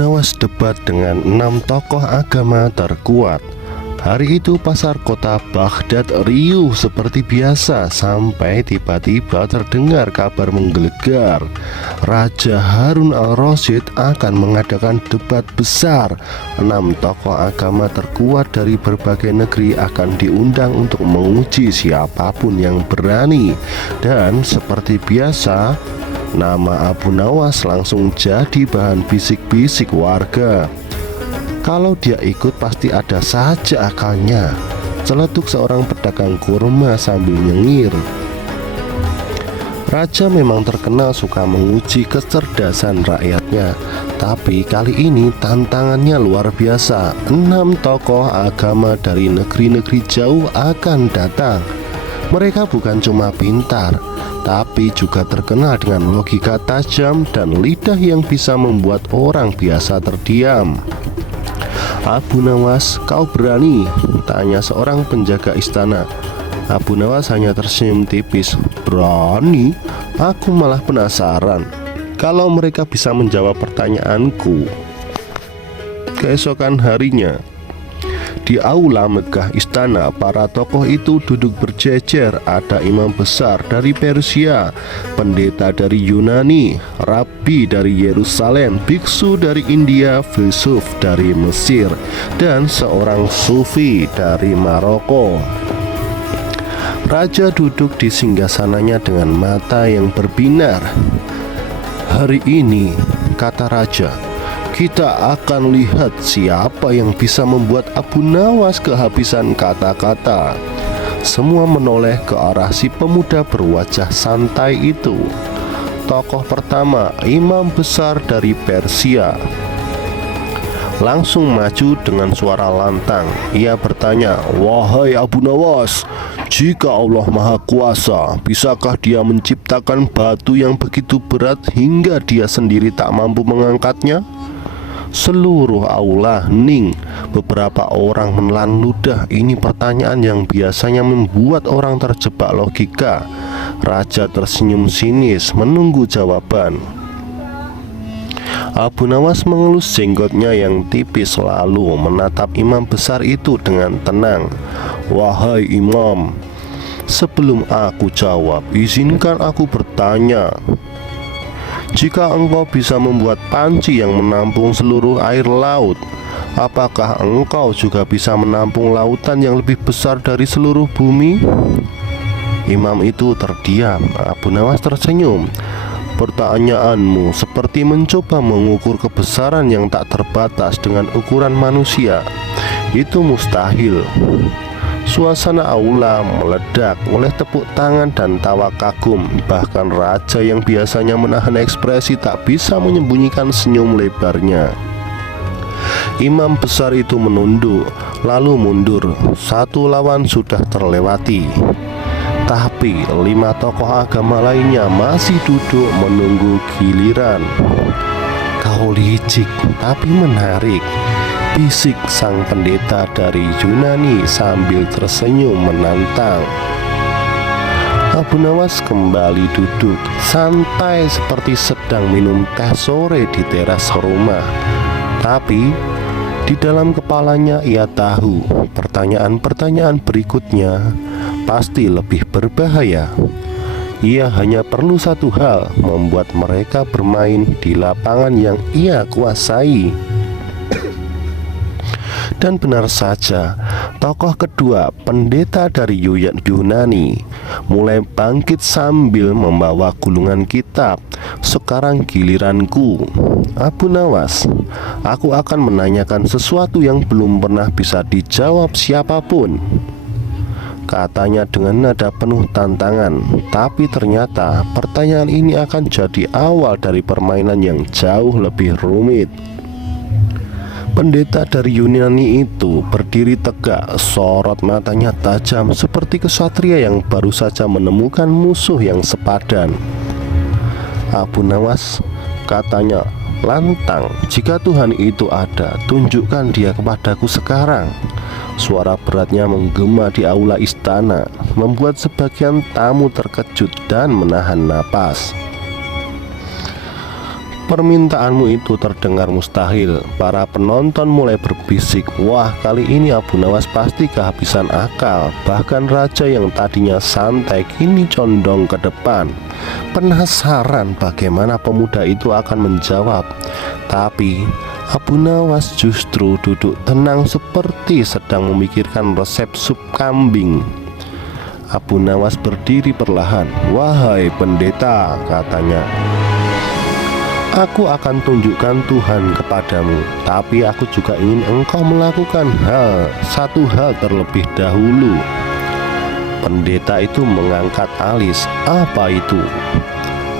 Nawas debat dengan 6 tokoh agama terkuat. Hari itu pasar kota Baghdad riuh seperti biasa sampai tiba-tiba terdengar kabar menggelegar. Raja Harun al-Rasyid akan mengadakan debat besar. 6 tokoh agama terkuat dari berbagai negeri akan diundang untuk menguji siapapun yang berani. Dan seperti biasa, nama Abu Nawas langsung jadi bahan bisik-bisik warga. Kalau dia ikut pasti ada saja akalnya, celetuk seorang pedagang kurma sambil nyengir. Raja memang terkenal suka menguji kecerdasan rakyatnya, tapi kali ini tantangannya luar biasa. 6 tokoh agama dari negeri-negeri jauh akan datang. Mereka bukan cuma pintar, tapi juga terkenal dengan logika tajam dan lidah yang bisa membuat orang biasa terdiam. "Abu Nawas, kau berani?" tanya seorang penjaga istana. Abu Nawas hanya tersenyum tipis. "Berani? Aku malah penasaran kalau mereka bisa menjawab pertanyaanku." Keesokan harinya, di aula megah istana, para tokoh itu duduk berjejer. Ada imam besar dari Persia, pendeta dari Yunani, rabi dari Yerusalem, biksu dari India, filsuf dari Mesir, dan seorang sufi dari Maroko. Raja duduk di singgasananya dengan mata yang berbinar. "Hari ini," kata raja, "kita akan lihat siapa yang bisa membuat Abu Nawas kehabisan kata-kata." Semua menoleh ke arah si pemuda berwajah santai itu. Tokoh pertama, imam besar dari Persia, langsung maju dengan suara lantang. Ia bertanya, "Wahai Abu Nawas, jika Allah Maha Kuasa, bisakah Dia menciptakan batu yang begitu berat hingga Dia sendiri tak mampu mengangkatnya?" Seluruh aula hening. Beberapa orang menelan ludah. Ini pertanyaan yang biasanya membuat orang terjebak logika. Raja tersenyum sinis menunggu jawaban. Abu Nawas mengelus jenggotnya yang tipis lalu menatap imam besar itu dengan tenang. "Wahai imam, sebelum aku jawab, izinkan aku bertanya. Jika engkau bisa membuat panci yang menampung seluruh air laut, apakah engkau juga bisa menampung lautan yang lebih besar dari seluruh bumi?" Imam itu terdiam. Abu Nawas tersenyum. "Pertanyaanmu seperti mencoba mengukur kebesaran yang tak terbatas dengan ukuran manusia. Itu mustahil." Suasana aula meledak oleh tepuk tangan dan tawa kagum. Bahkan raja yang biasanya menahan ekspresi tak bisa menyembunyikan senyum lebarnya. Imam besar itu menunduk, lalu mundur. Satu lawan sudah terlewati. Tapi 5 tokoh agama lainnya masih duduk menunggu giliran. "Kau licik tapi menarik," bisik sang pendeta dari Yunani sambil tersenyum menantang. Abu Nawas kembali duduk santai seperti sedang minum teh sore di teras rumah. Tapi di dalam kepalanya ia tahu pertanyaan-pertanyaan berikutnya pasti lebih berbahaya. Ia hanya perlu satu hal, membuat mereka bermain di lapangan yang ia kuasai. Dan benar saja, tokoh kedua, pendeta dari Yunani, mulai bangkit sambil membawa gulungan kitab. "Sekarang giliranku, Abu Nawas. Aku akan menanyakan sesuatu yang belum pernah bisa dijawab siapapun," katanya dengan nada penuh tantangan. Tapi ternyata pertanyaan ini akan jadi awal dari permainan yang jauh lebih rumit. Pendeta dari Yunani itu berdiri tegak, sorot matanya tajam seperti kesatria yang baru saja menemukan musuh yang sepadan. "Abu Nawas," katanya lantang, "jika Tuhan itu ada, tunjukkan Dia kepadaku sekarang." Suara beratnya menggema di aula istana, membuat sebagian tamu terkejut dan menahan napas. Permintaanmu itu terdengar mustahil. Para penonton mulai berbisik, wah kali ini Abu Nawas pasti kehabisan akal. Bahkan raja yang tadinya santai kini condong ke depan, penasaran bagaimana pemuda itu akan menjawab. Tapi Abu Nawas justru duduk tenang seperti sedang memikirkan resep sup kambing. Abu Nawas berdiri perlahan. "Wahai pendeta," katanya, "aku akan tunjukkan Tuhan kepadamu, tapi aku juga ingin engkau melakukan satu hal terlebih dahulu." Pendeta itu mengangkat alis. "Apa itu?"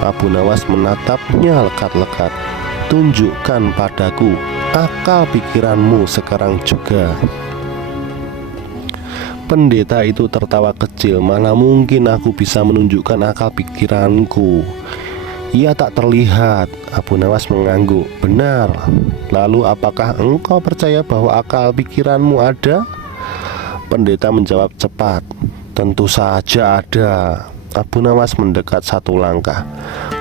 Abu Nawas menatapnya lekat-lekat. "Tunjukkan padaku akal pikiranmu sekarang juga." Pendeta itu tertawa kecil. "Mana mungkin aku bisa menunjukkan akal pikiranku? Ia tak terlihat." Abu Nawas mengangguk. "Benar. Lalu apakah engkau percaya bahwa akal pikiranmu ada?" Pendeta menjawab cepat. "Tentu saja ada." Abu Nawas mendekat satu langkah.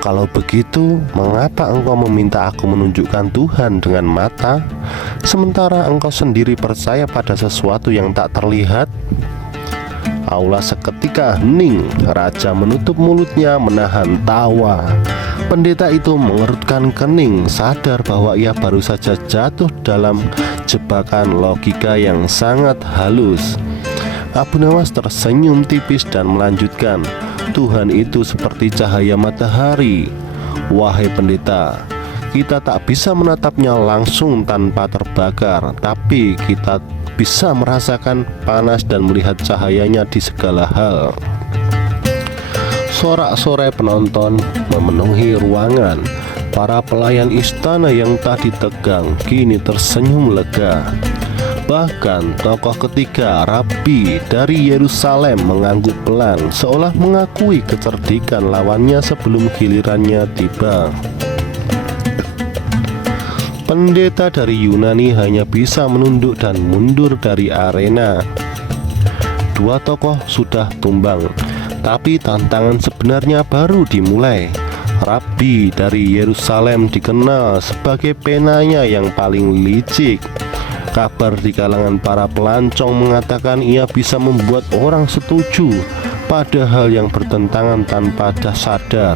"Kalau begitu, mengapa engkau meminta aku menunjukkan Tuhan dengan mata, sementara engkau sendiri percaya pada sesuatu yang tak terlihat?" Aula seketika hening. Raja menutup mulutnya menahan tawa. Pendeta itu mengerutkan kening, sadar bahwa ia baru saja jatuh dalam jebakan logika yang sangat halus. Abu Nawas tersenyum tipis dan melanjutkan, "Tuhan itu seperti cahaya matahari. Wahai pendeta, kita tak bisa menatapnya langsung tanpa terbakar, tapi kita bisa merasakan panas dan melihat cahayanya di segala hal." Sorak-sorai penonton memenuhi ruangan. Para pelayan istana yang tadi tegang kini tersenyum lega. Bahkan tokoh ketiga, Rabi dari Yerusalem, mengangguk pelan, seolah mengakui kecerdikan lawannya sebelum gilirannya tiba. Pendeta dari Yunani hanya bisa menunduk dan mundur dari arena. Dua tokoh sudah tumbang, tapi tantangan sebenarnya baru dimulai. Rabi dari Yerusalem dikenal sebagai penanya yang paling licik. Kabar di kalangan para pelancong mengatakan ia bisa membuat orang setuju pada hal yang bertentangan tanpa sadar.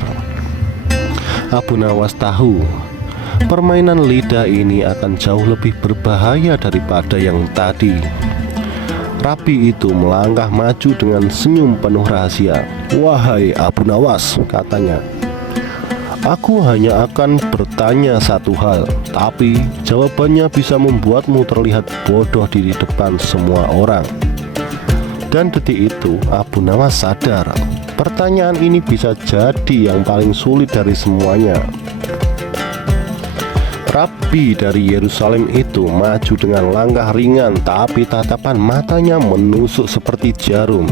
Abu Nawas tahu permainan lidah ini akan jauh lebih berbahaya daripada yang tadi. Rabi itu melangkah maju dengan senyum penuh rahasia. "Wahai Abu Nawas," katanya, "aku hanya akan bertanya satu hal, tapi jawabannya bisa membuatmu terlihat bodoh di depan semua orang." Dan detik itu Abu Nawas sadar pertanyaan ini bisa jadi yang paling sulit dari semuanya. Rabi dari Yerusalem itu maju dengan langkah ringan, tapi tatapan matanya menusuk seperti jarum.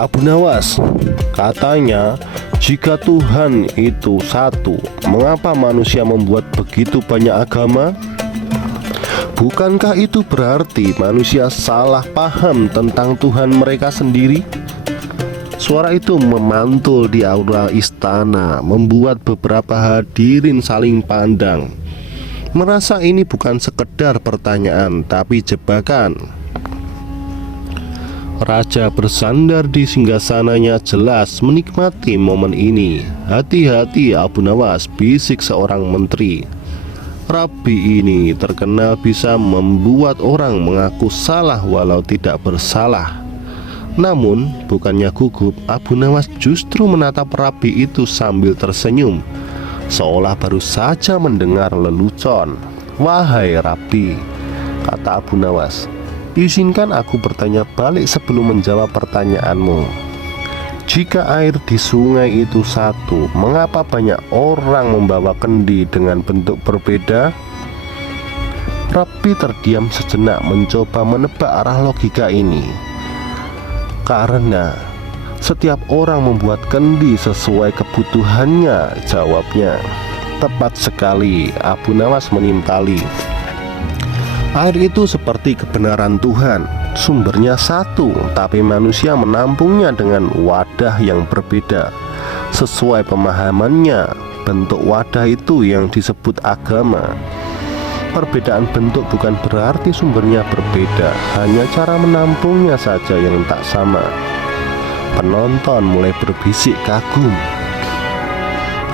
"Abu Nawas," katanya, "jika Tuhan itu satu, mengapa manusia membuat begitu banyak agama? Bukankah itu berarti manusia salah paham tentang Tuhan mereka sendiri?" Suara itu memantul di aula istana, membuat beberapa hadirin saling pandang, merasa ini bukan sekedar pertanyaan, tapi jebakan. Raja bersandar di singgasananya jelas menikmati momen ini. "Hati-hati Abu Nawas," bisik seorang menteri. "Rabi ini terkenal bisa membuat orang mengaku salah walau tidak bersalah." Namun bukannya gugup, Abu Nawas justru menatap Rabi itu sambil tersenyum, seolah baru saja mendengar lelucon. "Wahai Rabi," kata Abu Nawas, "izinkan aku bertanya balik sebelum menjawab pertanyaanmu. Jika air di sungai itu satu, mengapa banyak orang membawa kendi dengan bentuk berbeda?" Rabi terdiam sejenak mencoba menebak arah logika ini. "Karena setiap orang membuat kendi sesuai kebutuhannya," jawabnya. "Tepat sekali," Abu Nawas menimpali. "Air itu seperti kebenaran Tuhan. Sumbernya satu, tapi manusia menampungnya dengan wadah yang berbeda sesuai pemahamannya. bentuk wadah itu yang disebut agama. Perbedaan bentuk bukan berarti sumbernya berbeda, hanya cara menampungnya saja yang tak sama. Penonton mulai berbisik kagum.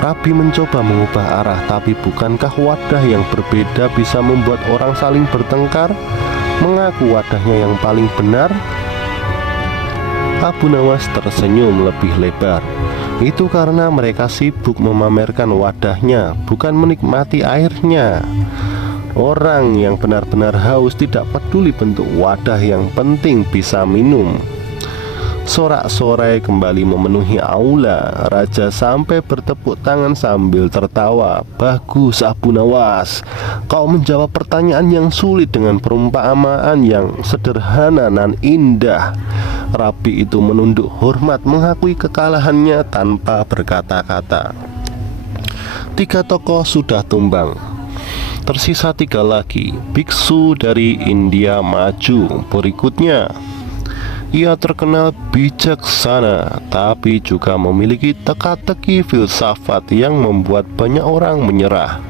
Rabi mencoba mengubah arah, tapi bukankah wadah yang berbeda bisa membuat orang saling bertengkar, mengaku wadahnya yang paling benar? Abu Nawas tersenyum lebih lebar. Itu karena mereka sibuk memamerkan wadahnya, bukan menikmati airnya. Orang yang benar-benar haus tidak peduli bentuk wadah, yang penting bisa minum. Sorak-sorai kembali memenuhi aula. Raja sampai bertepuk tangan sambil tertawa. Bagus Abu Nawas, kau menjawab pertanyaan yang sulit dengan perumpamaan yang sederhana dan indah. Rabi itu menunduk hormat, mengakui kekalahannya tanpa berkata-kata. 3 tokoh sudah tumbang. Tersisa 3 lagi. Biksu dari India maju. Berikutnya, ia terkenal bijaksana, tapi juga memiliki teka-teki filsafat yang membuat banyak orang menyerah.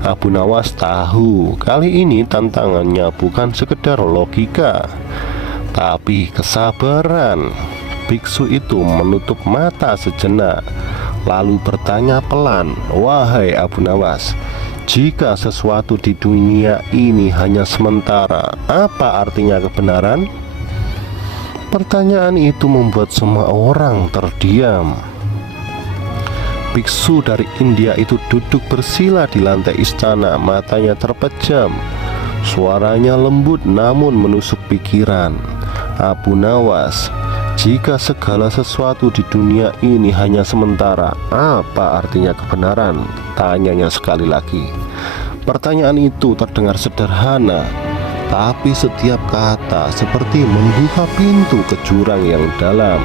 Abu Nawas tahu kali ini tantangannya bukan sekedar logika, tapi kesabaran. Biksu itu menutup mata sejenak, lalu bertanya pelan, "Wahai Abu Nawas, jika sesuatu di dunia ini hanya sementara, apa artinya kebenaran?" Pertanyaan itu membuat semua orang terdiam. Biksu dari India itu duduk bersila di lantai istana, matanya terpejam. Suaranya lembut namun menusuk pikiran. "Abu Nawas, jika segala sesuatu di dunia ini hanya sementara, apa artinya kebenaran?" Tanyanya sekali lagi. Pertanyaan itu terdengar sederhana, tapi setiap kata seperti membuka pintu ke jurang yang dalam.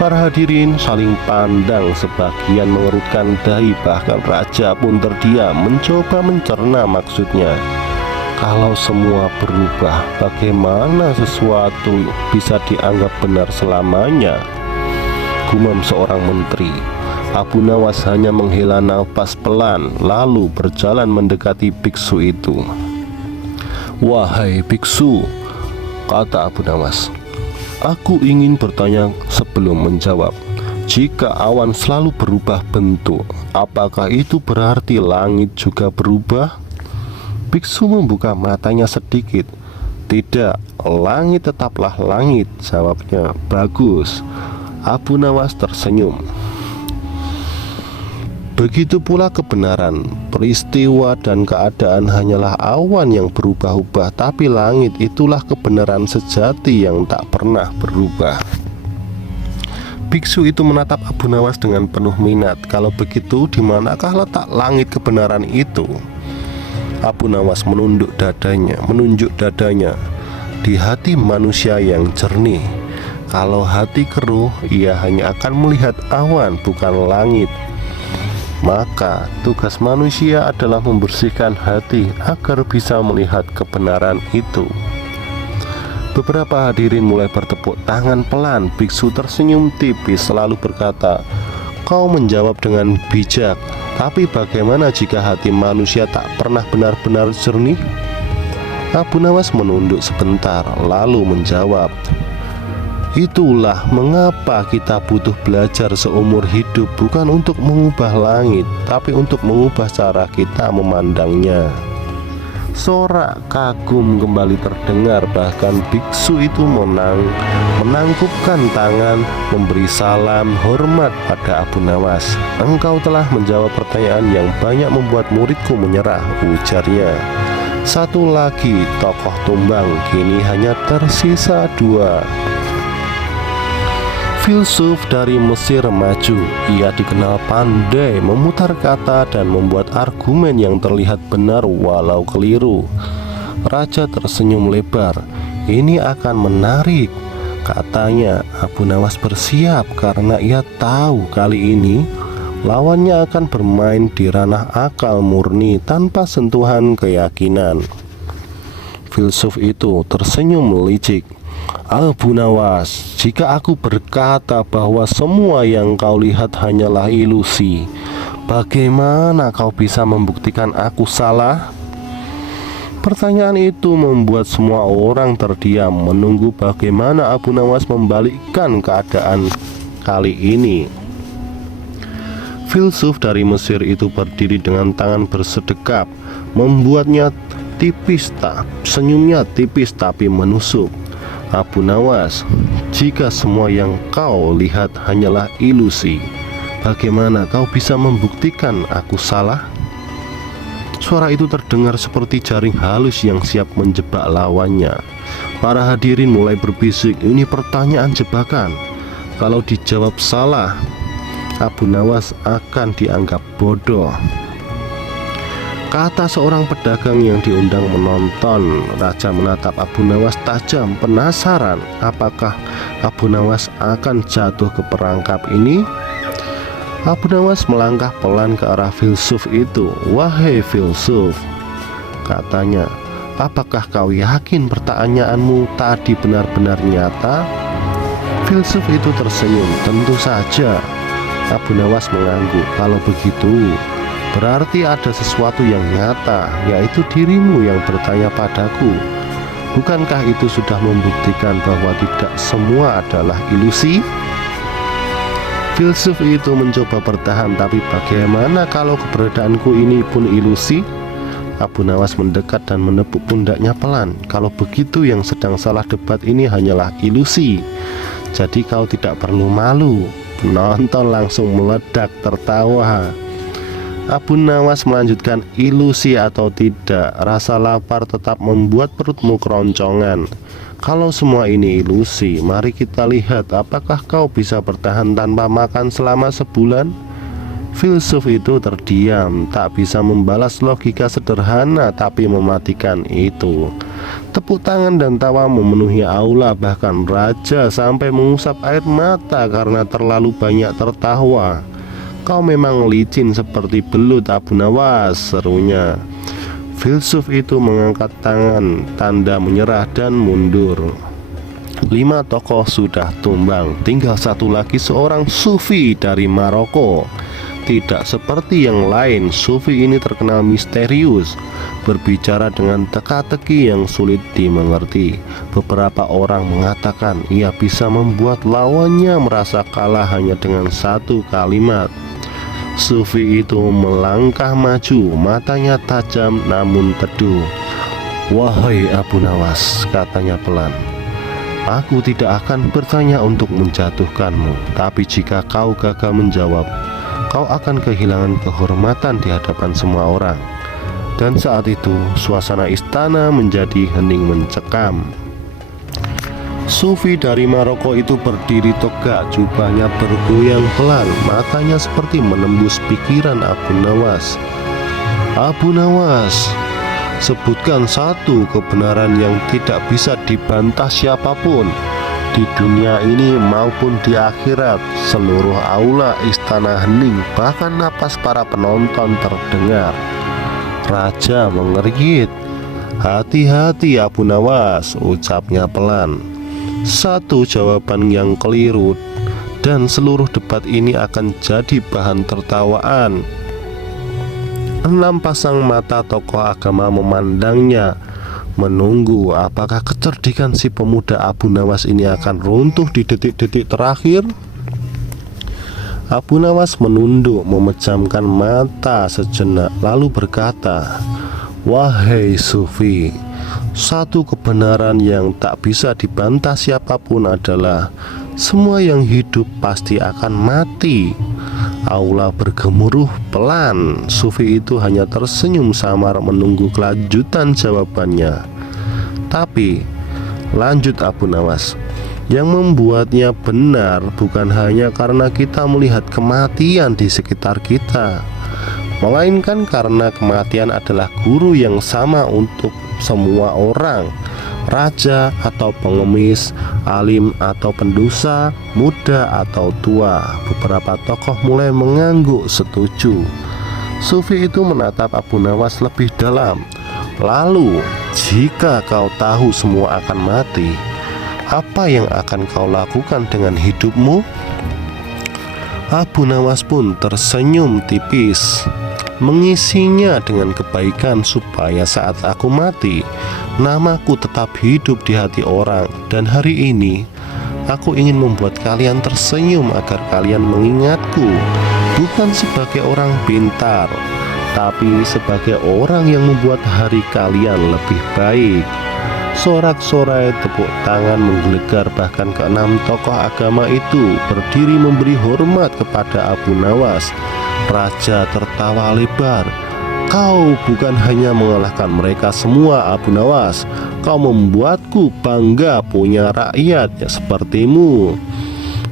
Para hadirin saling pandang, sebagian mengerutkan dahi, bahkan raja pun terdiam mencoba mencerna maksudnya. Kalau semua berubah, bagaimana sesuatu bisa dianggap benar selamanya? Gumam seorang menteri. Abu Nawas hanya menghela nafas pelan, lalu berjalan mendekati biksu itu. "Wahai biksu," kata Abu Nawas, "aku ingin bertanya sebelum menjawab. Jika awan selalu berubah bentuk, apakah itu berarti langit juga berubah?" Biksu membuka matanya sedikit. "Tidak, langit tetaplah langit," jawabnya. "Bagus." Abu Nawas tersenyum. Begitu pula kebenaran. Peristiwa dan keadaan hanyalah awan yang berubah-ubah, tapi langit itulah kebenaran sejati yang tak pernah berubah. Biksu itu menatap Abu Nawas dengan penuh minat. Kalau begitu, di manakah letak langit kebenaran itu? Abu Nawas menunjuk dadanya. Di hati manusia yang jernih. Kalau hati keruh, ia hanya akan melihat awan, bukan langit. Maka tugas manusia adalah membersihkan hati agar bisa melihat kebenaran itu. Beberapa hadirin mulai bertepuk tangan pelan. Biksu tersenyum tipis selalu berkata, "Kau menjawab dengan bijak, tapi bagaimana jika hati manusia tak pernah benar-benar jernih?" Abu Nawas menunduk sebentar, lalu menjawab, "Itulah mengapa kita butuh belajar seumur hidup, bukan untuk mengubah langit, tapi untuk mengubah cara kita memandangnya." Sorak kagum kembali terdengar, bahkan biksu itu menangkupkan tangan, memberi salam hormat pada Abu Nawas. "Engkau telah menjawab pertanyaan yang banyak membuat muridku menyerah," ujarnya. Satu lagi tokoh tumbang, kini hanya tersisa 2. Filsuf dari Mesir maju. Ia dikenal pandai memutar kata dan membuat argumen yang terlihat benar walau keliru. Raja tersenyum lebar. "Ini akan menarik," katanya. Abu Nawas bersiap karena ia tahu kali ini lawannya akan bermain di ranah akal murni tanpa sentuhan keyakinan. Filsuf itu tersenyum licik. "Abu Nawas, jika aku berkata bahwa semua yang kau lihat hanyalah ilusi, Bagaimana kau bisa membuktikan aku salah? Pertanyaan itu membuat semua orang terdiam menunggu bagaimana Abu Nawas membalikkan keadaan kali ini. Filsuf dari Mesir itu berdiri dengan tangan bersedekap, membuatnya senyumnya tipis tapi menusuk. Abu Nawas, jika semua yang kau lihat hanyalah ilusi, bagaimana kau bisa membuktikan aku salah? Suara itu terdengar seperti jaring halus yang siap menjebak lawannya. Para hadirin mulai berbisik, ini pertanyaan jebakan. Kalau dijawab salah, Abu Nawas akan dianggap bodoh, kata seorang pedagang yang diundang menonton. Raja menatap Abu Nawas tajam, penasaran apakah Abu Nawas akan jatuh ke perangkap ini. Abu Nawas melangkah pelan ke arah filsuf itu. Wahai filsuf, katanya, apakah kau yakin pertanyaanmu tadi benar-benar nyata? Filsuf itu tersenyum. Tentu saja. Abu Nawas mengangguk. Kalau begitu, berarti ada sesuatu yang nyata, yaitu dirimu yang bertanya padaku. Bukankah itu sudah membuktikan bahwa tidak semua adalah ilusi? Filsuf itu mencoba bertahan, tapi bagaimana kalau keberadaanku ini pun ilusi? Abu Nawas mendekat dan menepuk pundaknya pelan. Kalau begitu yang sedang salah debat ini hanyalah ilusi. Jadi kau tidak perlu malu. Penonton langsung meledak tertawa. Abu Nawas melanjutkan, ilusi atau tidak, rasa lapar tetap membuat perutmu keroncongan. Kalau semua ini ilusi, mari kita lihat apakah kau bisa bertahan tanpa makan selama sebulan. Filsuf itu terdiam, tak bisa membalas logika sederhana tapi mematikan itu. Tepuk tangan dan tawa memenuhi aula, bahkan raja sampai mengusap air mata karena terlalu banyak tertawa. Kau memang licin seperti belut, Abu Nawas, serunya. Filsuf itu mengangkat tangan, tanda menyerah dan mundur. 5 tokoh sudah tumbang, tinggal satu lagi, seorang sufi dari Maroko. Tidak seperti yang lain, sufi ini terkenal misterius, berbicara dengan teka-teki yang sulit dimengerti. Beberapa orang mengatakan ia bisa membuat lawannya merasa kalah hanya dengan satu kalimat. Sufi itu melangkah maju, matanya tajam namun teduh. Wahai Abu Nawas, katanya pelan, aku tidak akan bertanya untuk menjatuhkanmu, tapi jika kau gagal menjawab, kau akan kehilangan kehormatan di hadapan semua orang. Dan saat itu suasana istana menjadi hening mencekam. Sufi dari Maroko itu berdiri tegak, jubahnya bergoyang pelan, matanya seperti menembus pikiran Abu Nawas. Abu Nawas, sebutkan satu kebenaran yang tidak bisa dibantah siapapun di dunia ini maupun di akhirat. Seluruh aula istana hening, bahkan napas para penonton terdengar. Raja mengergit. Hati-hati Abu Nawas, ucapnya pelan. Satu jawaban yang keliru dan seluruh debat ini akan jadi bahan tertawaan. 6 pasang mata tokoh agama memandangnya, menunggu apakah kecerdikan si pemuda Abu Nawas ini akan runtuh di detik-detik terakhir. Abu Nawas menunduk, memejamkan mata sejenak, lalu berkata, wahai sufi, satu kebenaran yang tak bisa dibantah siapapun adalah semua yang hidup pasti akan mati. Aula bergemuruh pelan. Sufi itu hanya tersenyum samar menunggu kelanjutan jawabannya. Tapi lanjut Abu Nawas, yang membuatnya benar bukan hanya karena kita melihat kematian di sekitar kita, melainkan karena kematian adalah guru yang sama untuk semua orang, raja atau pengemis, alim atau pendosa, muda atau tua. Beberapa tokoh mulai mengangguk setuju. Sufi itu menatap Abu Nawas lebih dalam. Lalu, jika kau tahu semua akan mati, apa yang akan kau lakukan dengan hidupmu? Abu Nawas pun tersenyum tipis, mengisinya dengan kebaikan supaya saat aku mati, namaku tetap hidup di hati orang. Dan hari ini aku ingin membuat kalian tersenyum agar kalian mengingatku bukan sebagai orang pintar, tapi sebagai orang yang membuat hari kalian lebih baik. Sorak-sorai tepuk tangan menggelegar, bahkan keenam tokoh agama itu berdiri memberi hormat kepada Abu Nawas. Raja tertawa lebar. Kau bukan hanya mengalahkan mereka semua, Abu Nawas, kau membuatku bangga punya rakyat yang sepertimu.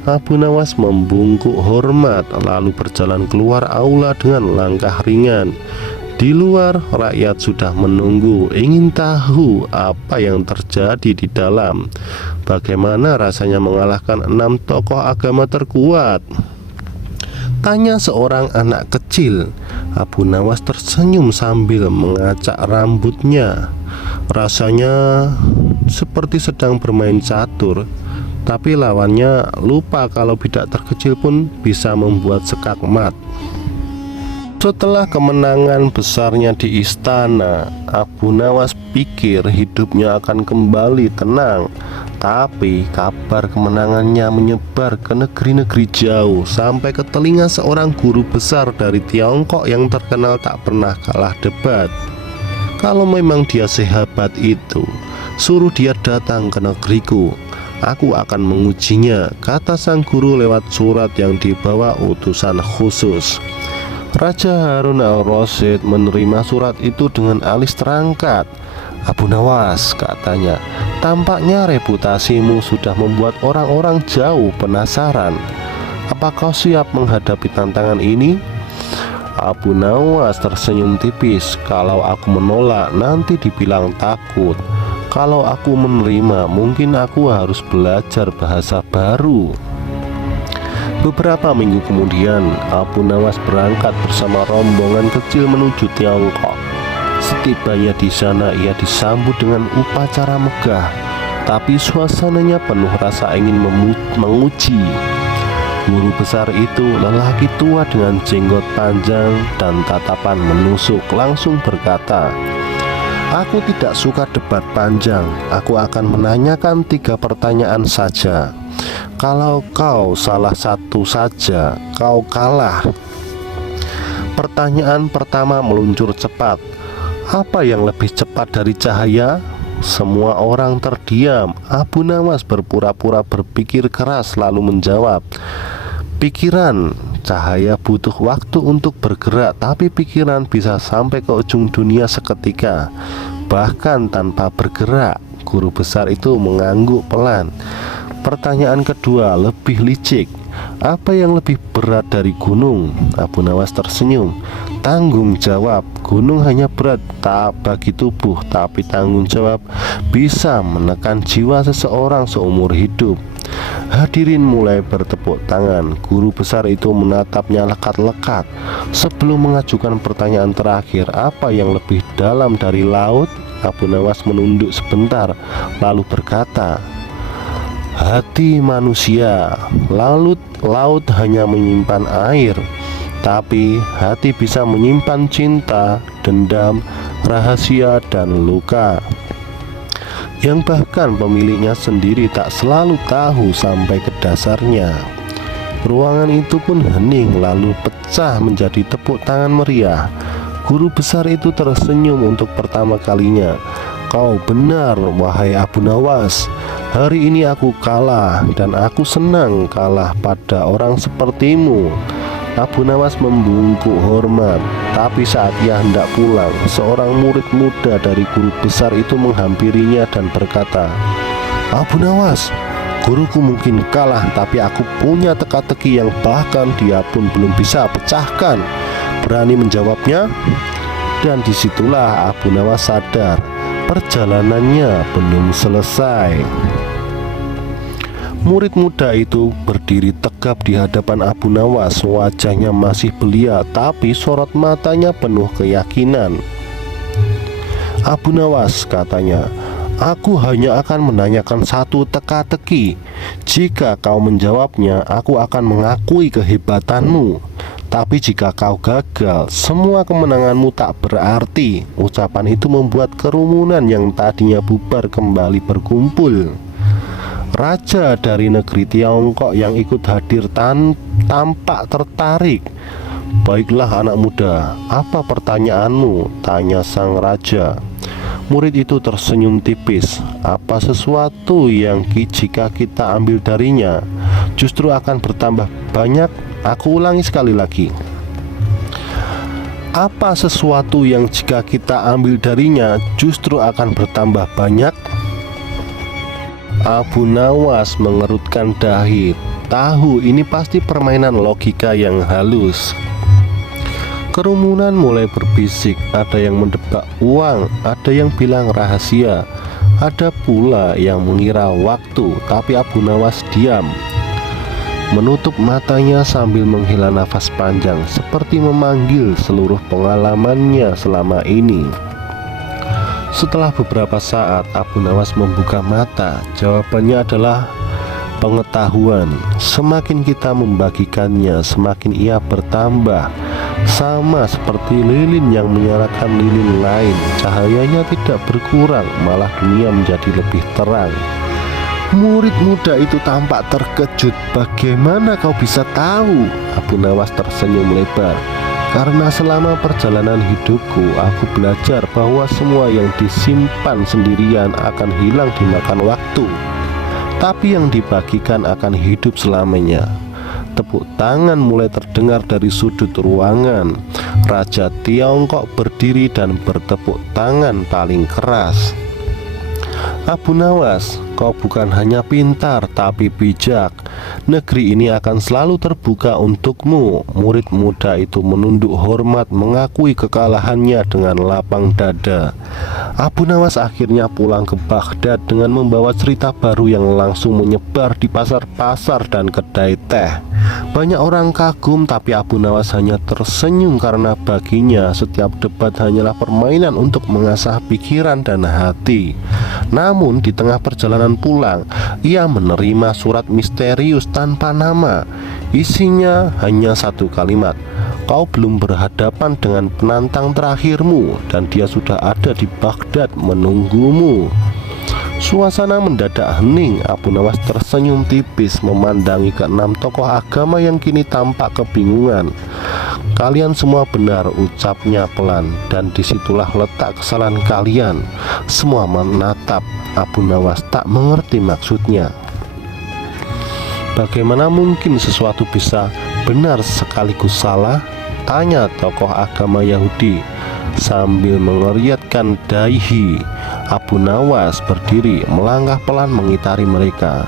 Abu Nawas membungkuk hormat lalu berjalan keluar aula dengan langkah ringan. Di luar, rakyat sudah menunggu, ingin tahu apa yang terjadi di dalam. Bagaimana rasanya mengalahkan 6 tokoh agama terkuat? Tanya seorang anak kecil. Abu Nawas tersenyum sambil mengacak rambutnya. Rasanya seperti sedang bermain catur, tapi lawannya lupa kalau bidak terkecil pun bisa membuat sekakmat. Setelah kemenangan besarnya di istana, Abu Nawas pikir hidupnya akan kembali tenang. Tapi kabar kemenangannya menyebar ke negeri-negeri jauh, sampai ke telinga seorang guru besar dari Tiongkok yang terkenal tak pernah kalah debat. Kalau memang dia sehebat itu, suruh dia datang ke negeriku. Aku akan mengujinya, kata sang guru lewat surat yang dibawa utusan khusus. Raja Harun al-Rasyid menerima surat itu dengan alis terangkat. Abu Nawas, katanya, tampaknya reputasimu sudah membuat orang-orang jauh penasaran. Apa kau siap menghadapi tantangan ini? Abu Nawas tersenyum tipis. Kalau aku menolak, nanti dibilang takut. Kalau aku menerima, mungkin aku harus belajar bahasa baru. Beberapa minggu kemudian, Abu Nawas berangkat bersama rombongan kecil menuju Tiongkok. Setibanya di sana, ia disambut dengan upacara megah, tapi suasananya penuh rasa ingin menguji. Guru besar itu, lelaki tua dengan jenggot panjang dan tatapan menusuk, langsung berkata, "Aku tidak suka debat panjang. Aku akan menanyakan 3 pertanyaan saja. Kalau kau salah satu saja, kau kalah." Pertanyaan pertama meluncur cepat. Apa yang lebih cepat dari cahaya? Semua orang terdiam. Abu Nawas berpura-pura berpikir keras lalu menjawab, "Pikiran. Cahaya butuh waktu untuk bergerak, tapi pikiran bisa sampai ke ujung dunia seketika, bahkan tanpa bergerak." Guru besar itu mengangguk pelan. Pertanyaan kedua lebih licik. Apa yang lebih berat dari gunung? Abu Nawas tersenyum. Tanggung jawab. Gunung hanya berat tak bagi tubuh, tapi tanggung jawab bisa menekan jiwa seseorang seumur hidup. Hadirin mulai bertepuk tangan. Guru besar itu menatapnya lekat-lekat. Sebelum mengajukan pertanyaan terakhir, apa yang lebih dalam dari laut? Abu Nawas menunduk sebentar, lalu berkata, "Hati manusia." Laut hanya menyimpan air, tapi hati bisa menyimpan cinta, dendam, rahasia, dan luka yang bahkan pemiliknya sendiri tak selalu tahu sampai ke dasarnya. Ruangan itu pun hening lalu pecah menjadi tepuk tangan meriah. Guru besar itu tersenyum untuk pertama kalinya. "Kau benar, wahai Abu Nawas. Hari ini aku kalah, dan aku senang kalah pada orang sepertimu." Abu Nawas membungkuk hormat. Tapi saat ia hendak pulang, seorang murid muda dari guru besar itu menghampirinya dan berkata, "Abu Nawas, guruku mungkin kalah, tapi aku punya teka-teki yang bahkan dia pun belum bisa pecahkan. Berani menjawabnya?" Dan disitulah Abu Nawas sadar perjalanannya belum selesai. Murid muda itu berdiri tegap di hadapan Abu Nawas. Wajahnya masih belia, tapi sorot matanya penuh keyakinan. "Abu Nawas," katanya, Aku hanya akan menanyakan satu teka-teki. Jika kau menjawabnya, aku akan mengakui kehebatanmu. Tapi jika kau gagal, semua kemenanganmu tak berarti." Ucapan itu membuat kerumunan yang tadinya bubar kembali berkumpul. Raja dari negeri Tiongkok yang ikut hadir tampak tertarik. "Baiklah anak muda, apa pertanyaanmu?" tanya sang raja. Murid itu tersenyum tipis. "Apa sesuatu yang jika kita ambil darinya justru akan bertambah banyak?" Aku ulangi sekali lagi. Apa sesuatu yang jika kita ambil darinya justru akan bertambah banyak? Abu Nawas mengerutkan dahi. Tahu ini pasti permainan logika yang halus. Kerumunan mulai berbisik. Ada yang mendebak uang, ada yang bilang rahasia, ada pula yang mengira waktu. Tapi Abu Nawas diam, menutup matanya sambil menghela nafas panjang, seperti memanggil seluruh pengalamannya selama ini. Setelah beberapa saat, Abu Nawas membuka mata. Jawabannya adalah pengetahuan. Semakin kita membagikannya, semakin ia bertambah. Sama seperti lilin yang menyalakan lilin lain, cahayanya tidak berkurang, malah dunia menjadi lebih terang. Murid muda itu tampak terkejut. "Bagaimana kau bisa tahu?" Abu Nawas tersenyum lebar. "Karena selama perjalanan hidupku, aku belajar bahwa semua yang disimpan sendirian akan hilang dimakan waktu, tapi yang dibagikan akan hidup selamanya." Tepuk tangan mulai terdengar dari sudut ruangan. Raja Tiongkok berdiri dan bertepuk tangan paling keras. "Abu Nawas, kau bukan hanya pintar tapi bijak. Negeri ini akan selalu terbuka untukmu." Murid muda itu menunduk hormat, mengakui kekalahannya dengan lapang dada. Abu Nawas akhirnya pulang ke Baghdad dengan membawa cerita baru yang langsung menyebar di pasar-pasar dan kedai teh. Banyak orang kagum, tapi Abu Nawas hanya tersenyum karena baginya setiap debat hanyalah permainan untuk mengasah pikiran dan hati. Namun di tengah perjalanan pulang, ia menerima surat misterius tanpa nama. Isinya hanya satu kalimat, "Kau belum berhadapan dengan penantang terakhirmu, dan dia sudah ada di Baghdad menunggumu." Suasana mendadak hening. Abu Nawas tersenyum tipis memandangi keenam tokoh agama yang kini tampak kebingungan. "Kalian semua benar," ucapnya pelan, "dan disitulah letak kesalahan kalian." Semua menatap Abu Nawas, tak mengerti maksudnya. "Bagaimana mungkin sesuatu bisa benar sekaligus salah?" tanya tokoh agama Yahudi sambil mengeriyatkan dahi. Abu Nawas berdiri, melangkah pelan mengitari mereka.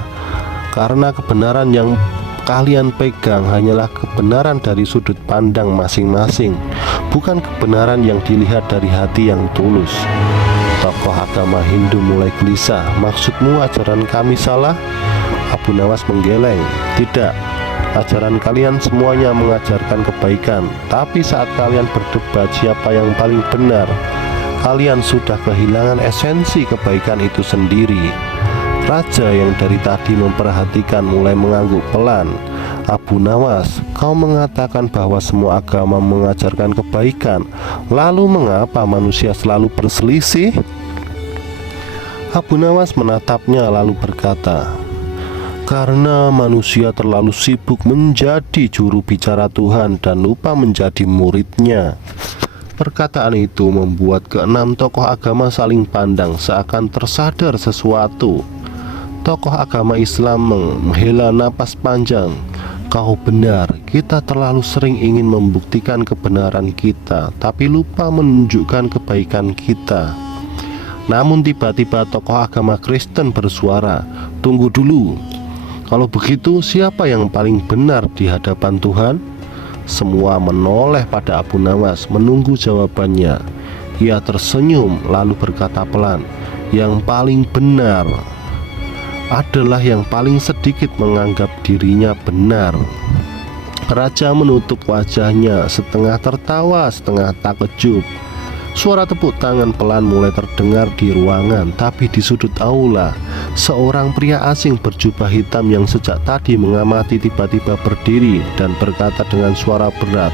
"Karena kebenaran yang kalian pegang hanyalah kebenaran dari sudut pandang masing-masing, bukan kebenaran yang dilihat dari hati yang tulus." Tokoh agama Hindu mulai gelisah. "Maksudmu ajaran kami salah?" Abu Nawas menggeleng. "Tidak, ajaran kalian semuanya mengajarkan kebaikan. Tapi saat kalian berdebat siapa yang paling benar, kalian sudah kehilangan esensi kebaikan itu sendiri." Raja yang dari tadi memperhatikan mulai mengangguk pelan. "Abu Nawas, kau mengatakan bahwa semua agama mengajarkan kebaikan. Lalu mengapa manusia selalu berselisih?" Abu Nawas menatapnya lalu berkata, "Karena manusia terlalu sibuk menjadi juru bicara Tuhan dan lupa menjadi muridnya." Perkataan itu membuat keenam tokoh agama saling pandang, seakan tersadar sesuatu. Tokoh agama Islam menghela napas panjang. "Kau benar, kita terlalu sering ingin membuktikan kebenaran kita, tapi lupa menunjukkan kebaikan kita." Namun tiba-tiba tokoh agama Kristen bersuara, "Tunggu dulu. Kalau begitu siapa yang paling benar di hadapan Tuhan?" Semua menoleh pada Abu Nawas menunggu jawabannya. Ia tersenyum lalu berkata pelan, "Yang paling benar adalah yang paling sedikit menganggap dirinya benar." Raja menutup wajahnya, setengah tertawa setengah takjub. Suara tepuk tangan pelan mulai terdengar di ruangan, tapi di sudut aula, seorang pria asing berjubah hitam yang sejak tadi mengamati tiba-tiba berdiri dan berkata dengan suara berat,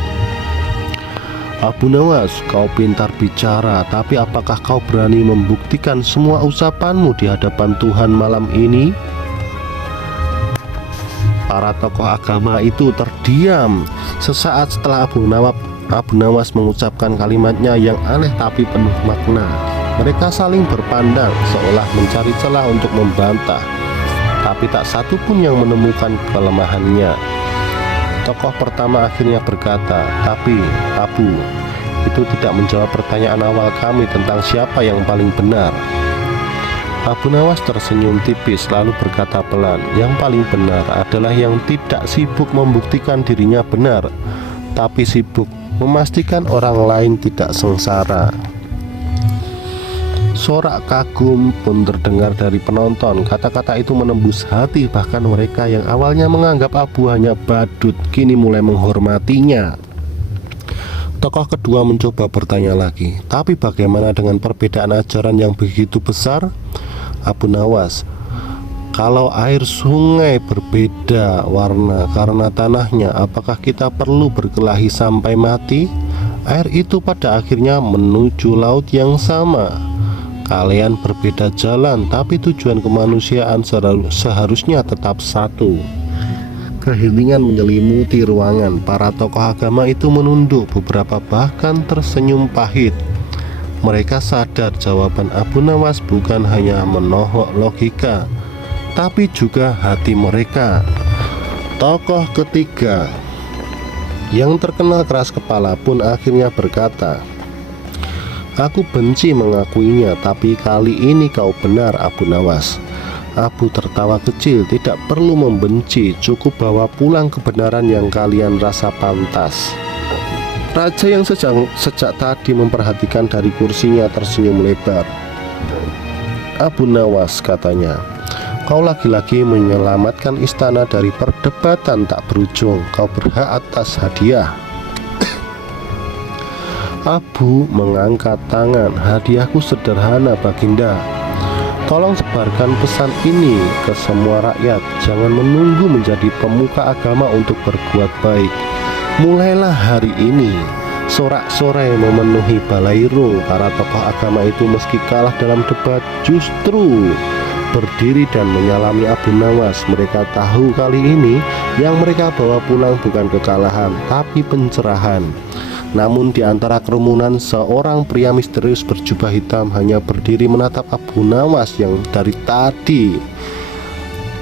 "Abu Nawas, kau pintar bicara, tapi apakah kau berani membuktikan semua ucapanmu di hadapan Tuhan malam ini?" Para tokoh agama itu terdiam. Sesaat setelah Abu Nawas mengucapkan kalimatnya yang aneh tapi penuh makna, mereka saling berpandang seolah mencari celah untuk membantah, tapi tak satu pun yang menemukan kelemahannya. Tokoh pertama akhirnya berkata, "Tapi Abu, itu tidak menjawab pertanyaan awal kami tentang siapa yang paling benar." Abu Nawas tersenyum tipis lalu berkata pelan, "Yang paling benar adalah yang tidak sibuk membuktikan dirinya benar, tapi sibuk memastikan orang lain tidak sengsara." Sorak kagum pun terdengar dari penonton. Kata-kata itu menembus hati, bahkan mereka yang awalnya menganggap Abu hanya badut kini mulai menghormatinya. Tokoh kedua mencoba bertanya lagi, "Tapi bagaimana dengan perbedaan ajaran yang begitu besar?" Abu Nawas, "Kalau air sungai berbeda warna karena tanahnya, apakah kita perlu berkelahi sampai mati? Air itu pada akhirnya menuju laut yang sama. Kalian berbeda jalan, tapi tujuan kemanusiaan seharusnya tetap satu." Keheningan menyelimuti ruangan. Para tokoh agama itu menunduk, beberapa bahkan tersenyum pahit. Mereka sadar jawaban Abu Nawas bukan hanya menohok logika, tapi juga hati mereka. Tokoh ketiga yang terkenal keras kepala pun akhirnya berkata, "Aku benci mengakuinya, tapi kali ini kau benar, Abu Nawas." Abu tertawa kecil, "Tidak perlu membenci, cukup bawa pulang kebenaran yang kalian rasa pantas." Raja yang sejak tadi memperhatikan dari kursinya tersenyum lebar. "Abu Nawas," katanya, "kau lagi-lagi menyelamatkan istana dari perdebatan tak berujung. Kau berhak atas hadiah." Abu mengangkat tangan. "Hadiahku sederhana, Baginda. Tolong sebarkan pesan ini ke semua rakyat. Jangan menunggu menjadi pemuka agama untuk berbuat baik. Mulailah hari ini." Sorak-sorai memenuhi balairung. Para tokoh agama itu meski kalah dalam debat justru berdiri dan menyalami Abu Nawas. Mereka tahu kali ini yang mereka bawa pulang bukan kekalahan, tapi pencerahan. Namun di antara kerumunan, seorang pria misterius berjubah hitam hanya berdiri menatap Abu Nawas yang dari tadi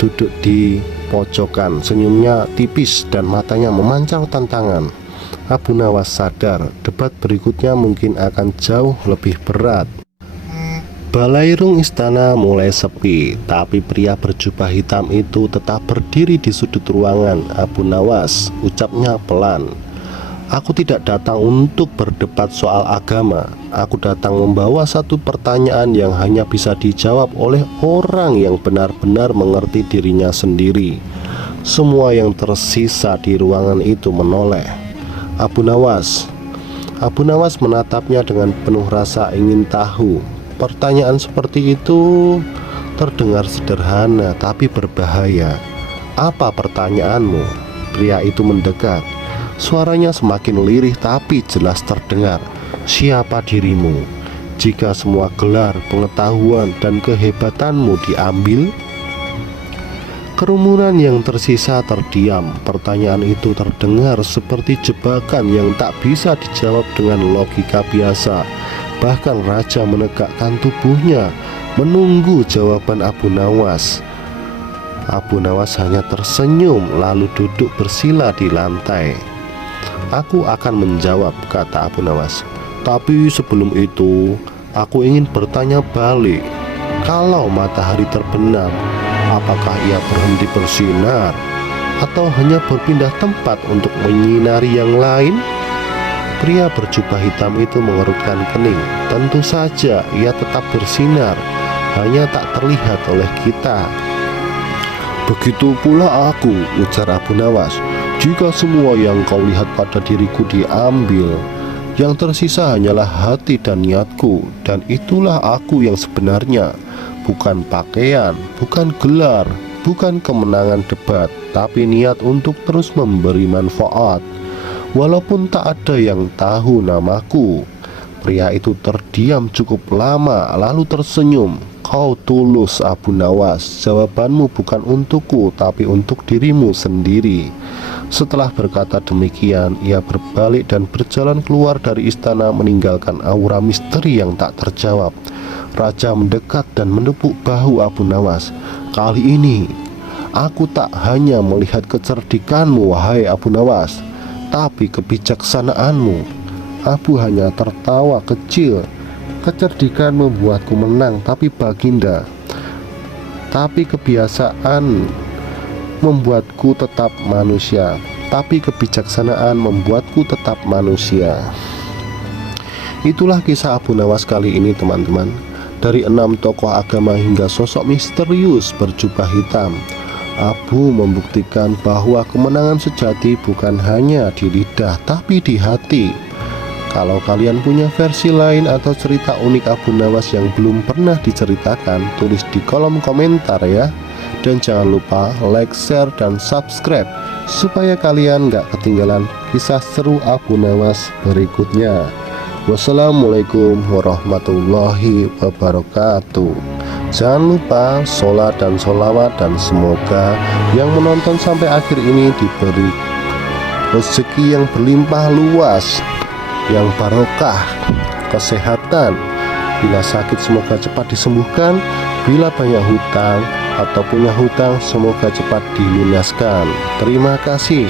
duduk di pojokan. Senyumnya tipis dan matanya memancar tantangan. Abu Nawas sadar debat berikutnya mungkin akan jauh lebih berat. Balairung istana mulai sepi, tapi pria berjubah hitam itu tetap berdiri di sudut ruangan. "Abu Nawas," ucapnya pelan, "aku tidak datang untuk berdebat soal agama. Aku datang membawa satu pertanyaan yang hanya bisa dijawab oleh orang yang benar-benar mengerti dirinya sendiri." Semua yang tersisa di ruangan itu menoleh. Abu Nawas menatapnya dengan penuh rasa ingin tahu. Pertanyaan seperti itu terdengar sederhana tapi berbahaya. "Apa pertanyaanmu?" Pria itu mendekat. Suaranya semakin lirih tapi jelas terdengar. "Siapa dirimu? Jika semua gelar, pengetahuan, dan kehebatanmu diambil?" Kerumunan yang tersisa terdiam. Pertanyaan itu terdengar seperti jebakan yang tak bisa dijawab dengan logika biasa. Bahkan raja menegakkan tubuhnya menunggu jawaban Abu Nawas. Abu Nawas hanya tersenyum lalu duduk bersila di lantai. "Aku akan menjawab," kata Abu Nawas. "Tapi sebelum itu, aku ingin bertanya balik. Kalau matahari terbenam, apakah ia berhenti bersinar atau hanya berpindah tempat untuk menyinari yang lain?" Pria berjubah hitam itu mengerutkan kening. "Tentu saja ia tetap bersinar, hanya tak terlihat oleh kita." "Begitu pula aku," ujar Abu Nawas. "Jika semua yang kau lihat pada diriku diambil, Yang tersisa hanyalah hati dan niatku, dan itulah aku yang sebenarnya. Bukan pakaian, bukan gelar, bukan kemenangan debat, tapi niat untuk terus memberi manfaat. Walaupun tak ada yang tahu namaku. Pria itu terdiam cukup lama lalu tersenyum. Kau tulus, Abu Nawas. Jawabanmu bukan untukku, tapi untuk dirimu sendiri. Setelah berkata demikian, ia berbalik dan berjalan keluar dari istana meninggalkan aura misteri yang tak terjawab. Raja mendekat dan menepuk bahu Abu Nawas. Kali ini aku tak hanya melihat kecerdikanmu, wahai Abu Nawas, tapi kebijaksanaanmu. Abu hanya tertawa kecil. Kecerdikan membuatku menang, tapi Baginda, tapi kebiasaan membuatku tetap manusia. Tapi kebijaksanaan membuatku tetap manusia. Itulah kisah Abu Nawas kali ini, teman-teman. Dari 6 tokoh agama hingga sosok misterius berjubah hitam, Abu membuktikan bahwa kemenangan sejati bukan hanya di lidah, tapi di hati. Kalau kalian punya versi lain atau cerita unik Abu Nawas yang belum pernah diceritakan, tulis di kolom komentar ya. Dan jangan lupa like, share, dan subscribe supaya kalian gak ketinggalan kisah seru Abu Nawas berikutnya. Wassalamualaikum warahmatullahi wabarakatuh. Jangan lupa sholat dan sholawat, dan semoga yang menonton sampai akhir ini diberi rezeki yang berlimpah luas, yang barokah, kesehatan. Bila sakit semoga cepat disembuhkan. Bila banyak hutang atau punya hutang semoga cepat dilunaskan. Terima kasih.